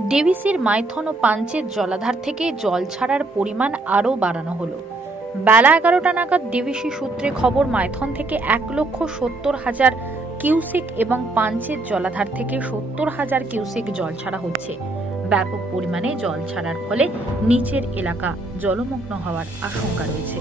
ডিভিসির মাইথন ও পাঞ্চেত জলাধার থেকে জল ছাড়ার পরিমাণ আরও বাড়ানো হলো। বেলা 11টা নাগাদ ডিভিসি সূত্রে খবর, মাইথন থেকে 1,70,000 কিউসেক এবং পাঞ্চেত জলাধার থেকে 70,000 কিউসেক জল ছাড়া হচ্ছে। ব্যাপক পরিমাণে জল ছাড়ার ফলে নিচের এলাকা জলমগ্ন হওয়ার আশঙ্কা রয়েছে।